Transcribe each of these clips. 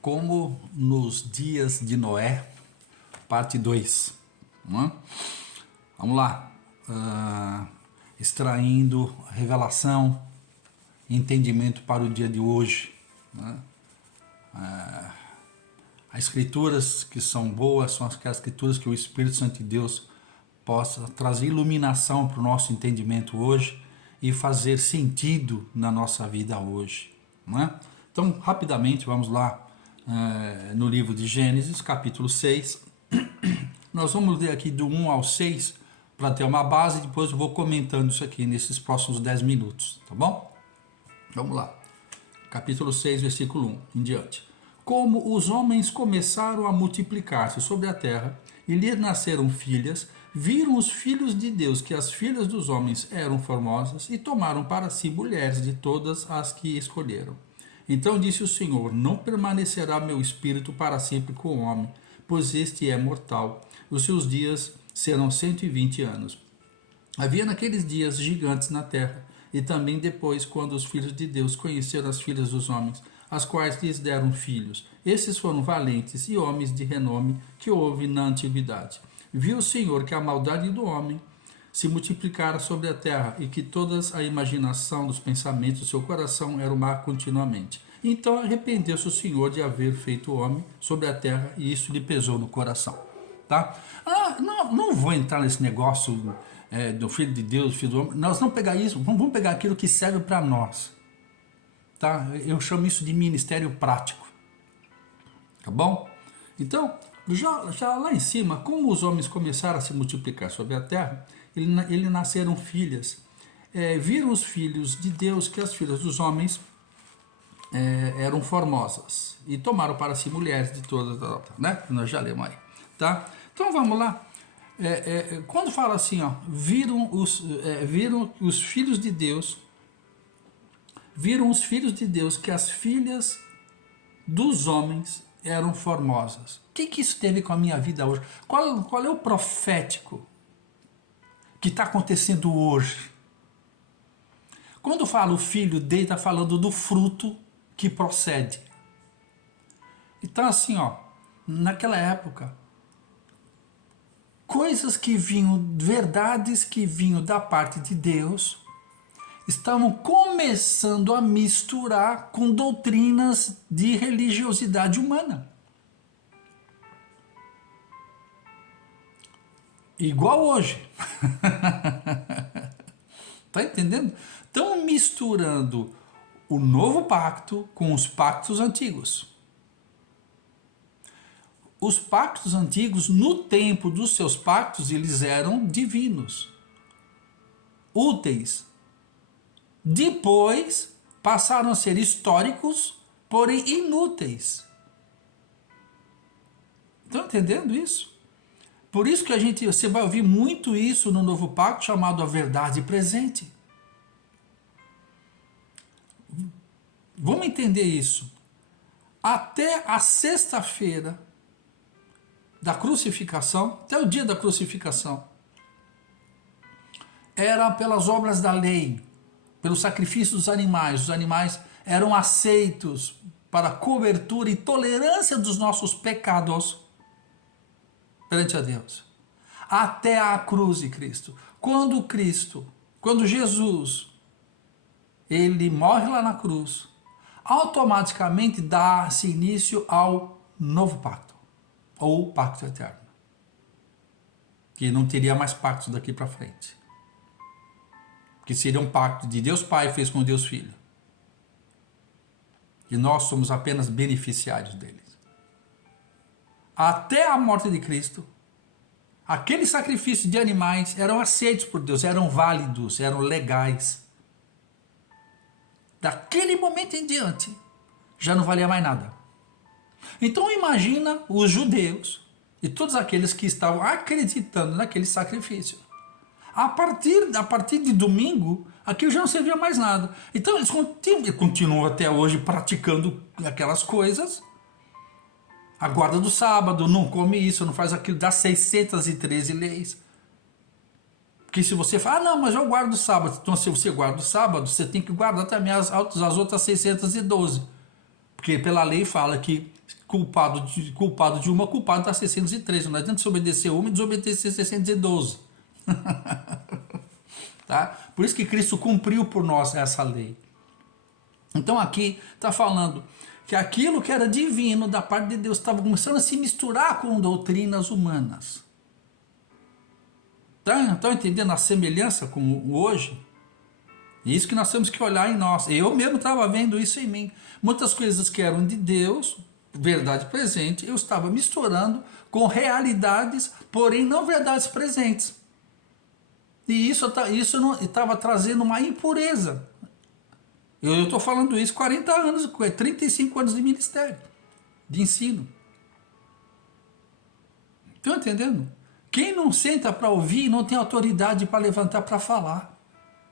Como nos dias de Noé, parte 2. Vamos lá. Extraindo revelação, entendimento para o dia de hoje. As escrituras que são boas são aquelas escrituras que o Espírito Santo de Deus possa trazer iluminação para o nosso entendimento hoje e fazer sentido na nossa vida hoje. Então, rapidamente, vamos lá no livro de Gênesis, capítulo 6. Nós vamos ler aqui do 1 ao 6 para ter uma base, depois eu vou comentando isso aqui nesses próximos 10 minutos, tá bom? Vamos lá. Capítulo 6, versículo 1 em diante. Como os homens começaram a multiplicar-se sobre a terra e lhe nasceram filhas, viram os filhos de Deus que as filhas dos homens eram formosas e tomaram para si mulheres de todas as que escolheram. Então disse o Senhor: não permanecerá meu espírito para sempre com o homem, pois este é mortal. Os seus dias serão 120 anos. Havia naqueles dias gigantes na terra, e também depois, quando os filhos de Deus conheceram as filhas dos homens, as quais lhes deram filhos. Esses foram valentes e homens de renome que houve na antiguidade. Viu o Senhor que a maldade do homem se multiplicara sobre a terra e que toda a imaginação dos pensamentos do seu coração era o má continuamente. Então arrependeu-se o Senhor de haver feito o homem sobre a terra e isso lhe pesou no coração. Tá? Não vou entrar nesse negócio do Filho de Deus, Filho do homem. Nós vamos pegar isso, vamos pegar aquilo que serve para nós. Tá? Eu chamo isso de ministério prático. Tá bom? Então, já lá em cima, como os homens começaram a se multiplicar sobre a terra, ele nasceram filhas. Viram os filhos de Deus que as filhas dos homens eram formosas e tomaram para si mulheres de todas as outras, né? Nós já lemos aí, tá? Então vamos lá. Quando fala assim, ó, viram os filhos de Deus, viram os filhos de Deus que as filhas dos homens eram formosas. O que isso teve com a minha vida hoje? Qual é o profético que está acontecendo hoje? Quando fala o filho dele, está falando do fruto que procede. Então assim, ó, naquela época, coisas que vinham, verdades que vinham da parte de Deus, estavam começando a misturar com doutrinas de religiosidade humana. Igual hoje. Tá entendendo? Estão misturando o novo pacto com os pactos antigos. Os pactos antigos, no tempo dos seus pactos, eles eram divinos, úteis. Depois passaram a ser históricos, porém inúteis. Estão entendendo isso? Por isso que você vai ouvir muito isso no novo pacto, chamado a verdade presente. Vamos entender isso. Até a sexta-feira da crucificação, até o dia da crucificação, era pelas obras da lei, pelo sacrifício dos animais. Os animais eram aceitos para a cobertura e tolerância dos nossos pecados perante a Deus. Até a cruz de Cristo. Quando Jesus, ele morre lá na cruz, automaticamente dá-se início ao novo pacto, ou pacto eterno. Que não teria mais pactos daqui para frente. Que seria um pacto de Deus Pai fez com Deus Filho. E nós somos apenas beneficiários deles. Até a morte de Cristo, aqueles sacrifícios de animais eram aceitos por Deus, eram válidos, eram legais. Daquele momento em diante, já não valia mais nada. Então imagina os judeus e todos aqueles que estavam acreditando naquele sacrifício. A partir de domingo, aquilo já não servia mais nada. Então eles continuam até hoje praticando aquelas coisas. A guarda do sábado, não come isso, não faz aquilo, dá 613 leis. Porque se você fala, não, mas eu guardo o sábado. Então se você guarda o sábado, você tem que guardar também as outras 612. Porque pela lei fala que culpado de uma, culpado está 603. Não adianta desobedecer uma e desobedecer 612. Tá? Por isso que Cristo cumpriu por nós essa lei. Então aqui está falando que aquilo que era divino da parte de Deus estava começando a se misturar com doutrinas humanas. Estão entendendo a semelhança com hoje? Isso que nós temos que olhar em nós. Eu mesmo estava vendo isso em mim. Muitas coisas que eram de Deus, verdade presente, eu estava misturando com realidades, porém não verdades presentes. E isso estava trazendo uma impureza. Eu estou falando isso 40 anos, 35 anos de ministério, de ensino. Estão entendendo? Quem não senta para ouvir não tem autoridade para levantar para falar.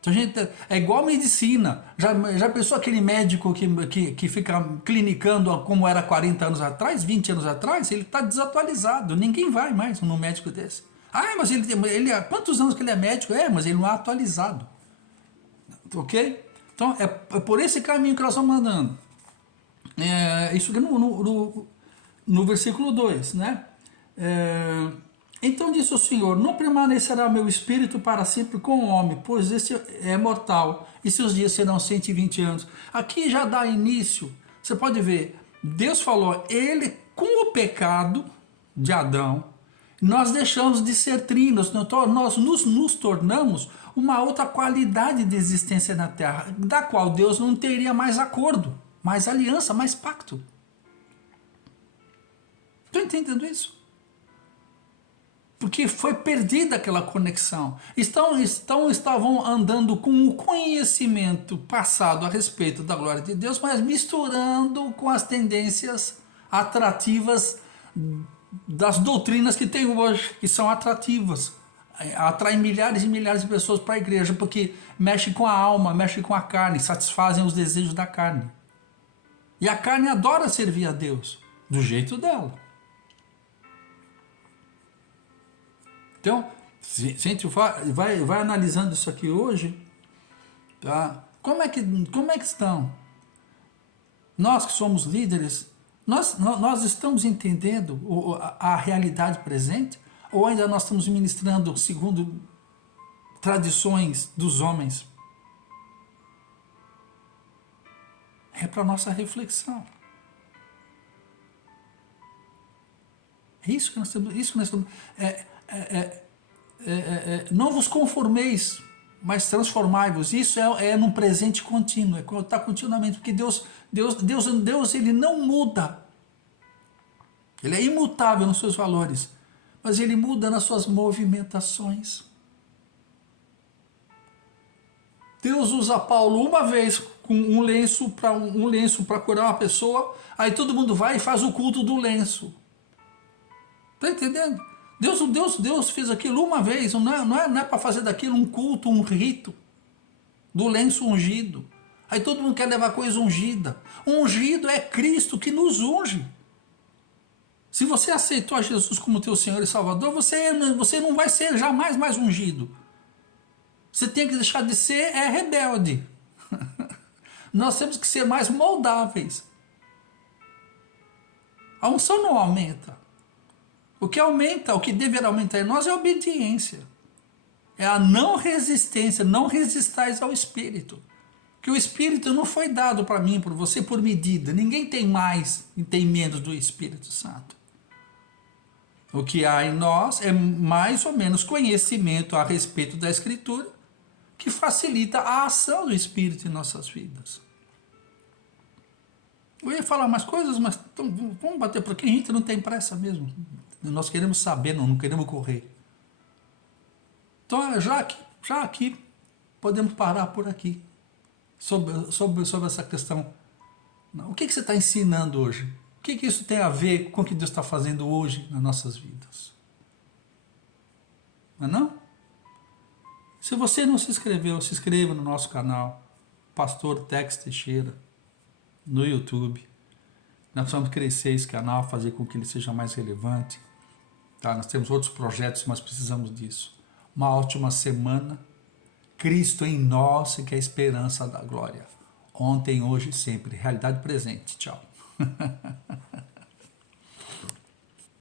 Então, gente, é igual medicina. Já pensou aquele médico que fica clinicando como era 40 anos atrás, 20 anos atrás? Ele está desatualizado. Ninguém vai mais num médico desse. Ah, mas ele há quantos anos que ele é médico? Mas ele não é atualizado. Ok? Então, é por esse caminho que nós estamos andando. Isso aqui no versículo 2, né? Então disse o Senhor, não permanecerá meu espírito para sempre com o homem, pois este é mortal, e seus dias serão 120 anos. Aqui já dá início, você pode ver, Deus falou, ele com o pecado de Adão, nós deixamos de ser trinos, nós nos tornamos uma outra qualidade de existência na terra, da qual Deus não teria mais acordo, mais aliança, mais pacto. Estão entendendo isso? Porque foi perdida aquela conexão. Estavam andando com o conhecimento passado a respeito da glória de Deus, mas misturando com as tendências atrativas das doutrinas que tem hoje, que são atrativas. Atraem milhares e milhares de pessoas para a igreja, porque mexe com a alma, mexe com a carne, satisfazem os desejos da carne. E a carne adora servir a Deus, do jeito dela. Então, se a gente vai analisando isso aqui hoje, tá? Como é que estão? Nós que somos líderes, nós estamos entendendo a realidade presente? Ou ainda nós estamos ministrando segundo tradições dos homens? É para nossa reflexão. É isso que nós estamos... não vos conformeis, mas transformai-vos. Isso é num presente contínuo, está continuamente, porque Deus ele não muda. Ele é imutável nos seus valores, mas ele muda nas suas movimentações. Deus usa Paulo uma vez com um lenço para curar uma pessoa, aí todo mundo vai e faz o culto do lenço. Está entendendo? Deus fez aquilo uma vez, não é para fazer daquilo um culto, um rito, do lenço ungido. Aí todo mundo quer levar coisa ungida. Ungido é Cristo que nos unge. Se você aceitou a Jesus como teu Senhor e Salvador, você não vai ser jamais mais ungido. Você tem que deixar de ser rebelde. Nós temos que ser mais moldáveis. A unção não aumenta. O que aumenta, o que deverá aumentar em nós é a obediência. É a não resistência, não resistais ao Espírito. Que o Espírito não foi dado para mim, por você, por medida. Ninguém tem mais e tem menos do Espírito Santo. O que há em nós é mais ou menos conhecimento a respeito da Escritura, que facilita a ação do Espírito em nossas vidas. Eu ia falar mais coisas, mas então, vamos bater por aqui, a gente não tem pressa mesmo. Nós queremos saber, não queremos correr. Então, já aqui podemos parar por aqui, sobre essa questão. O que você está ensinando hoje? O que isso tem a ver com o que Deus está fazendo hoje nas nossas vidas? Não é não? Se você não se inscreveu, se inscreva no nosso canal, Pastor Tex Teixeira, no YouTube. Nós precisamos crescer esse canal, fazer com que ele seja mais relevante. Tá? Nós temos outros projetos, mas precisamos disso. Uma ótima semana. Cristo em nós, que é a esperança da glória. Ontem, hoje e sempre. Realidade presente. Tchau.